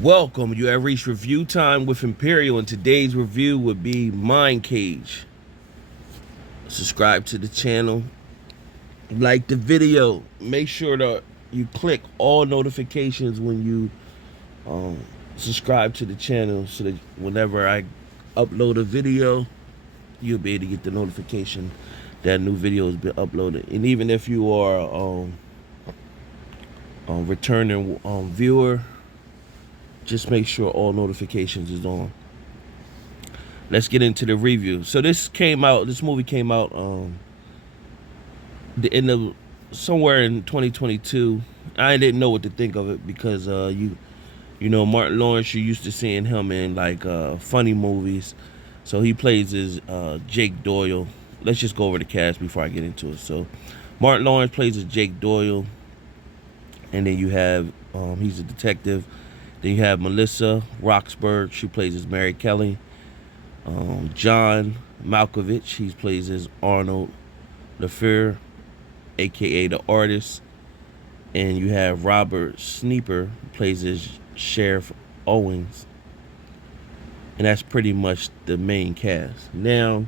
Welcome. You have reached review time with Imperial, and today's review would be Mindcage. Subscribe to the channel, like the video. Make sure that you click all notifications when you um, subscribe to the channel, so that whenever I upload a video, you'll be able to get the notification that a new video has been uploaded. And even if you are a returning viewer, just make sure all notifications is on. Let's get into the review. So this movie came out the end of somewhere in 2022. I didn't know what to think of it because you know Martin Lawrence, you're used to seeing him in like funny movies. So he plays as Jake Doyle. Let's just go over the cast before I get into it. So Martin Lawrence plays as Jake Doyle, and then you have he's a detective. Then you have Melissa Roxburgh. She plays as Mary Kelly. John Malkovich, he plays as Arnold LaFleur, aka the artist. And you have Robert Sneeper, who plays as Sheriff Owens. And that's pretty much the main cast. Now,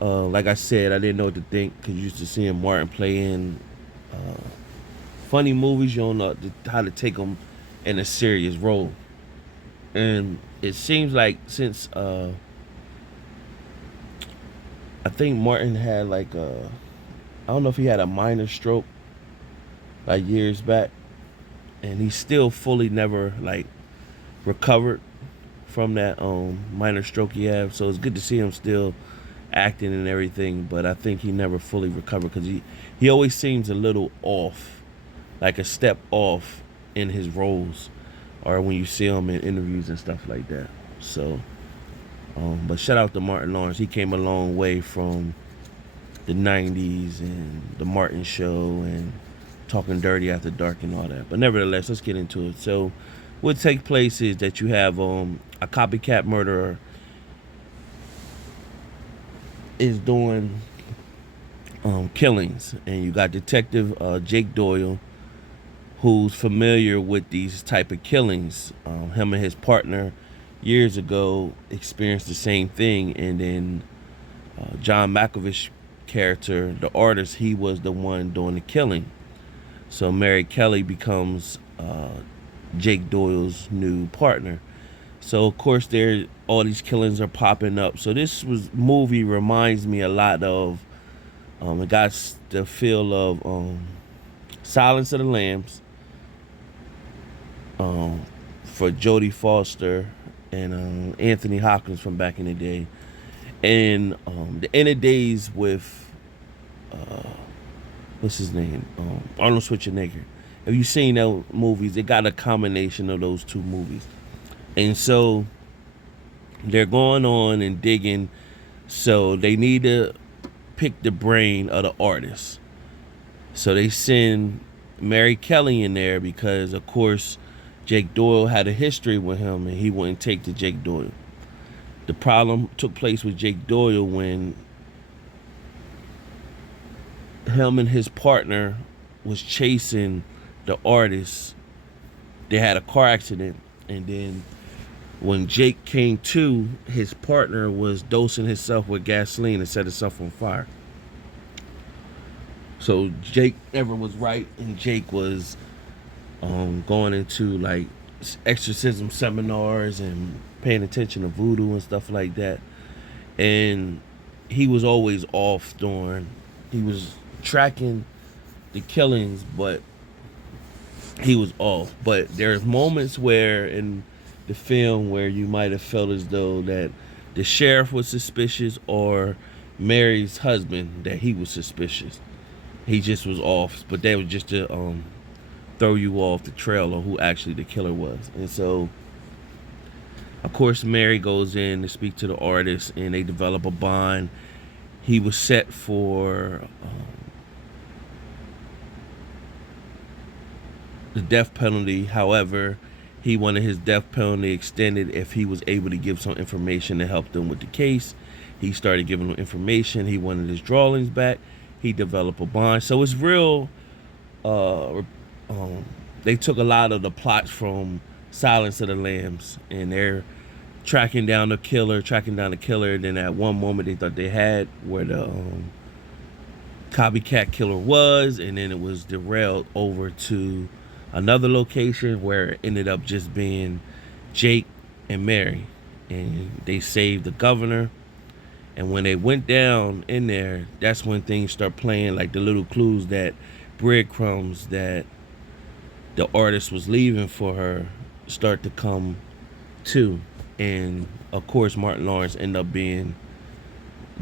like I said, I didn't know what to think because you used to seeing Martin play in funny movies. You don't know how to take them in a serious role. And it seems like since I think Martin had like I don't know if he had a minor stroke like years back, and he still fully never like recovered from that minor stroke he had. So it's good to see him still acting and everything, but I think he never fully recovered because he always seems a little off, like a step off in his roles, or when you see him in interviews and stuff like that. So but shout out to Martin Lawrence. He came a long way from the 90s and the Martin Show and Talking Dirty After Dark and all that. But nevertheless, let's get into it. So what takes place is that you have a copycat murderer is doing killings. And you got Detective Jake Doyle, who's familiar with these type of killings. Him and his partner years ago experienced the same thing, and then John Malkovich character, the artist, he was the one doing the killing. So Mary Kelly becomes Jake Doyle's new partner. So of course there all these killings are popping up. So this movie reminds me a lot of it got the feel of Silence of the Lambs for Jodie Foster and Anthony Hopkins from back in the day, and the end of days with what's his name, Arnold Schwarzenegger. Have you seen those movies? It got a combination of those two movies, and so they're going on and digging. So they need to pick the brain of the artist. So they send Mary Kelly in there because, of course, Jake Doyle had a history with him and he wouldn't take to Jake Doyle. The problem took place with Jake Doyle when him and his partner was chasing the artist. They had a car accident, and then when Jake came to, his partner was dosing himself with gasoline and set himself on fire. So Jake never was right, and Jake was going into like exorcism seminars and paying attention to voodoo and stuff like that. And he was always off during, he was tracking the killings, but he was off. But there's moments where in the film where you might have felt as though that the sheriff was suspicious, or Mary's husband, that he was suspicious. He just was off, but that was just to throw you off the trail of who actually the killer was. And so, of course, Mary goes in to speak to the artist, and they develop a bond. He was set for the death penalty. However, he wanted his death penalty extended if he was able to give some information to help them with the case. He started giving them information. He wanted his drawings back. He developed a bond. So it's real. They took a lot of the plots from Silence of the Lambs, and they're tracking down the killer. Then at one moment they thought they had where the copycat killer was, and then it was derailed over to another location where it ended up just being Jake and Mary, and they saved the governor. And when they went down in there, that's when things start playing, like the little clues, that breadcrumbs that the artist was leaving for her start to come to. And of course Martin Lawrence ended up being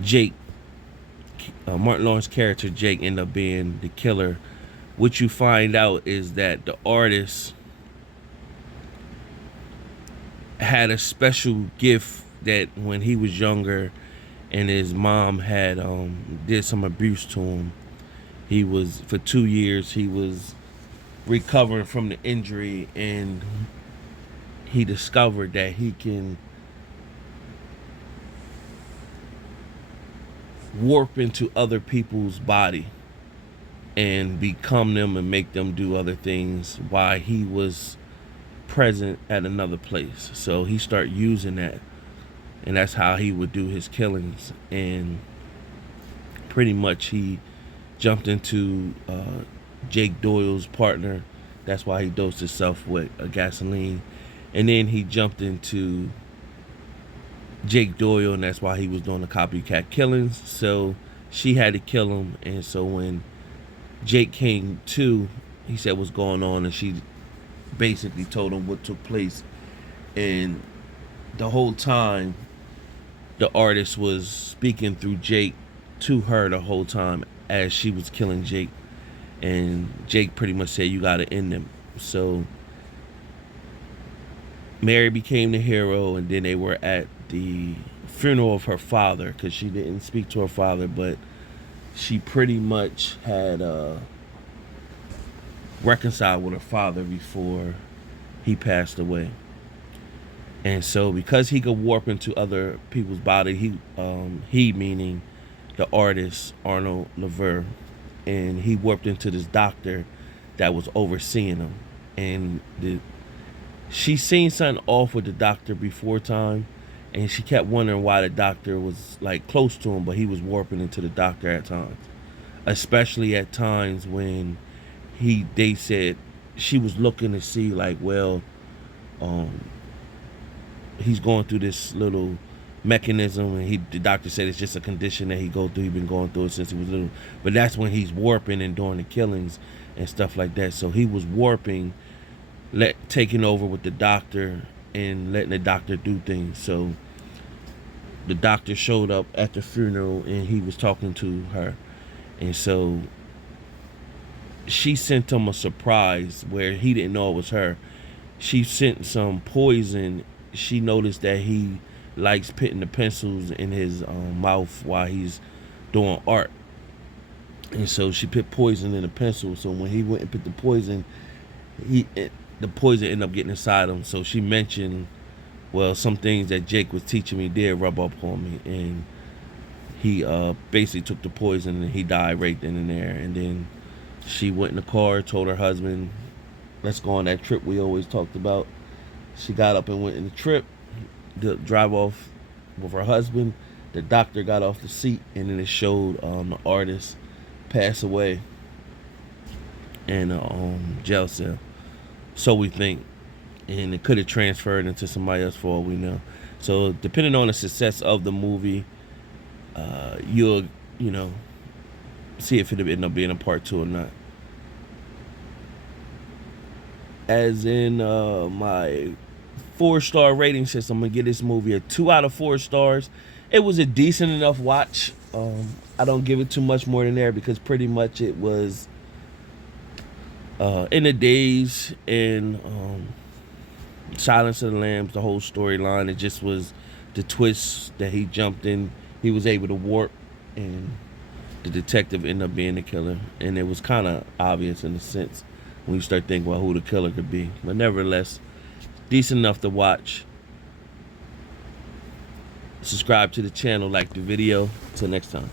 Jake. Martin Lawrence's character Jake ended up being the killer. What you find out is that the artist had a special gift that when he was younger and his mom had did some abuse to him, he was, for 2 years he was recovering from the injury, and he discovered that he can warp into other people's body and become them and make them do other things while he was present at another place. So he started using that, and that's how he would do his killings. And pretty much he jumped into Jake Doyle's partner. That's why he dosed himself with a gasoline. And then he jumped into Jake Doyle, and that's why he was doing the copycat killings. So she had to kill him. And so when Jake came to, he said what's going on, and she basically told him what took place. And the whole time the artist was speaking through Jake to her the whole time as she was killing Jake. And Jake pretty much said, you gotta end them. So Mary became the hero, and then they were at the funeral of her father, because she didn't speak to her father, but she pretty much had reconciled with her father before he passed away. And so because he could warp into other people's body, he meaning the artist Arnold Lever, and he warped into this doctor that was overseeing him. And she seen something off with the doctor before time, and she kept wondering why the doctor was like close to him, but he was warping into the doctor at times, especially at times when they said she was looking to see like, well, he's going through this little mechanism, and the doctor said it's just a condition that he's been going through it since he was little. But that's when he's warping and doing the killings and stuff like that. So he was warping, taking over with the doctor and letting the doctor do things. So the doctor showed up at the funeral, and he was talking to her, and so she sent him a surprise where he didn't know it was her. She sent some poison. She noticed that he likes putting the pencils in his mouth while he's doing art, and so she put poison in the pencil. So when he went and put the poison, the poison ended up getting inside him. So she mentioned, well, some things that Jake was teaching me did rub up on me, and he basically took the poison, and he died right then and there. And then she went in the car, told her husband, let's go on that trip we always talked about. She got up and went in the trip to drive off with her husband. The doctor got off the seat, and then it showed the artist pass away in a jail cell. So we think. And it could have transferred into somebody else for all we know. So depending on the success of the movie, you'll see if it'll end up being a part 2 or not. As in my 4-star rating system, I'm gonna give this movie a 2 out of 4 stars. It was a decent enough watch. I don't give it too much more than there, because pretty much it was in the days in Silence of the Lambs, the whole storyline. It just was the twist that he jumped in. He was able to warp, and the detective ended up being the killer. And it was kind of obvious in a sense when you start thinking about who the killer could be. But nevertheless, decent enough to watch. Subscribe to the channel, like the video. Till next time.